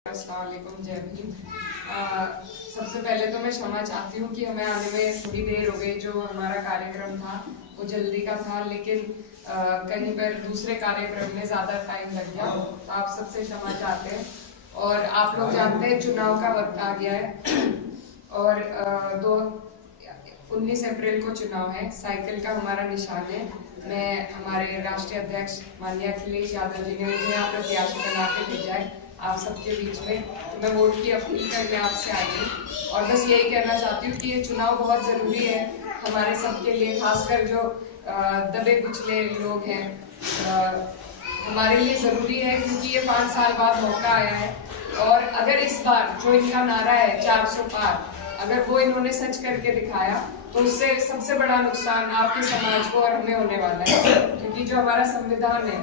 अस्सलाम वालेकुम, जय भीम। सबसे पहले तो मैं क्षमा चाहती हूँ कि हमें आने में थोड़ी देर हो गई। जो हमारा कार्यक्रम था वो जल्दी का था, लेकिन कहीं पर दूसरे कार्यक्रम में ज़्यादा टाइम लग गया, तो आप सबसे क्षमा चाहते हैं। और आप लोग जानते हैं चुनाव का वक्त आ गया है और 19 अप्रैल को चुनाव है। साइकिल का हमारा निशान है। मैं हमारे राष्ट्रीय अध्यक्ष माननीय अखिलेश यादव जी ने मुझे यहाँ प्रत्याशी बना के भेजा है आप सबके बीच में, तो मैं वोट की अपील करने आपसे आई हूँ। और बस यही कहना चाहती हूँ कि ये चुनाव बहुत ज़रूरी है हमारे सबके लिए, खासकर जो दबे कुचले लोग हैं, हमारे लिए ज़रूरी है, क्योंकि ये 5 साल बाद मौका आया है। और अगर इस बार जो इनका नारा है 400 पार, अगर वो इन्होंने सच करके दिखाया तो उससे सबसे बड़ा नुकसान आपके समाज को और हमें होने वाला है। क्योंकि जो हमारा संविधान है,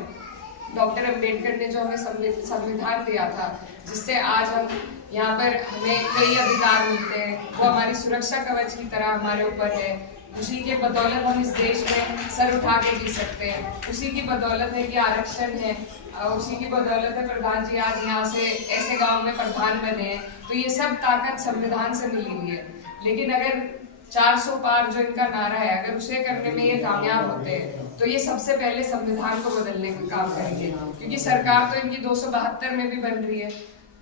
डॉक्टर अम्बेडकर ने जो हमें संविधान दिया था, जिससे आज हम यहाँ पर हमें कई अधिकार मिलते हैं, वो हमारी सुरक्षा कवच की तरह हमारे ऊपर है। उसी के बदौलत हम इस देश में सर उठा के जी सकते हैं। उसी की बदौलत है कि आरक्षण है, उसी की बदौलत है प्रधान जी आज यहाँ से ऐसे गांव में प्रधान बने हैं। तो ये सब ताकत संविधान से मिली हुई है। लेकिन अगर 400 पार जो इनका नारा है, अगर उसे करने में ये कामयाब होते हैं तो ये सबसे पहले संविधान को बदलने का काम करेंगे। क्योंकि सरकार तो इनकी 272 में भी बन रही है,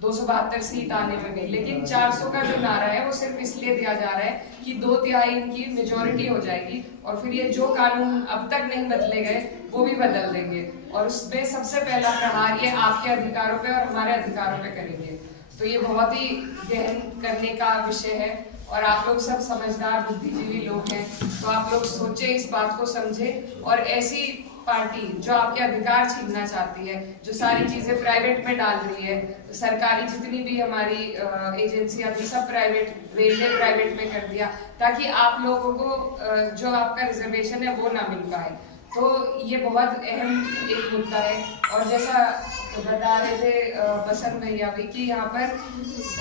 272 सीट आने में भी, लेकिन 400 का जो नारा है वो सिर्फ इसलिए दिया जा रहा है कि 2/3 इनकी मेजोरिटी हो जाएगी और फिर ये जो कानून अब तक नहीं बदले गए वो भी बदल देंगे। और उसमें सबसे पहला प्रहार ये आपके अधिकारों पे और हमारे अधिकारों पे करेंगे। तो ये बहुत ही गहन करने का विषय है और आप लोग सब समझदार बुद्धिजीवी लोग हैं, तो आप लोग सोचे, इस बात को समझे। और ऐसी पार्टी जो आपके अधिकार छीनना चाहती है, जो सारी चीजें प्राइवेट में डाल रही है, तो सरकारी जितनी भी हमारी एजेंसियां थी सब प्राइवेट, रेलवे प्राइवेट में कर दिया, ताकि आप लोगों को जो आपका रिजर्वेशन है वो ना मिल पाए। तो ये बहुत अहम एक मुद्दा है। और जैसा बता रहे थे बसंत भैया भी कि यहाँ पर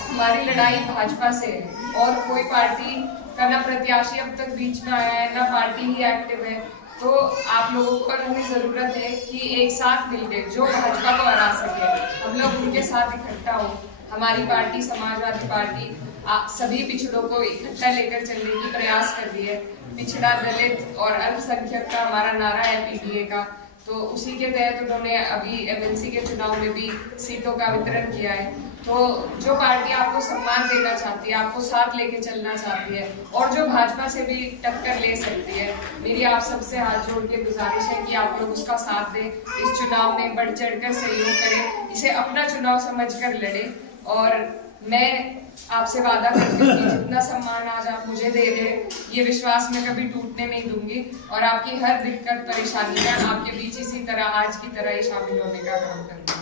हमारी लड़ाई भाजपा से है और कोई पार्टी का ना प्रत्याशी अब तक बीच में आया है, ना पार्टी ही एक्टिव है। तो आप लोगों को हमें जरूरत है कि एक साथ मिलकर जो भाजपा को हरा सके, हम लोग उनके साथ इकट्ठा हो। हमारी पार्टी समाजवादी पार्टी सभी पिछड़ों को इकट्ठा लेकर चलने की प्रयास कर रही है। पिछड़ा, दलित और अल्पसंख्यक का हमारा नारा है पीडीए का, तो उसी के तहत उन्होंने अभी एमएलसी के चुनाव में भी सीटों का वितरण किया है। तो जो पार्टी आपको सम्मान देना चाहती है, आपको साथ लेके चलना चाहती है और जो भाजपा से भी टक्कर ले सकती है, मेरी आप सबसे हाथ जोड़ के गुजारिश है कि आप लोग उसका साथ दें, इस चुनाव में बढ़ चढ़कर सहयोग करें, इसे अपना चुनाव समझकर लड़ें। और मैं आपसे वादा करती हूँ कि जितना सम्मान आज आप मुझे दे रहे हैं, ये विश्वास मैं कभी टूटने नहीं दूंगी और आपकी हर दिक्कत परेशानी में आपके बीच इसी तरह आज की तरह ही शामिल होने का काम करूंगी।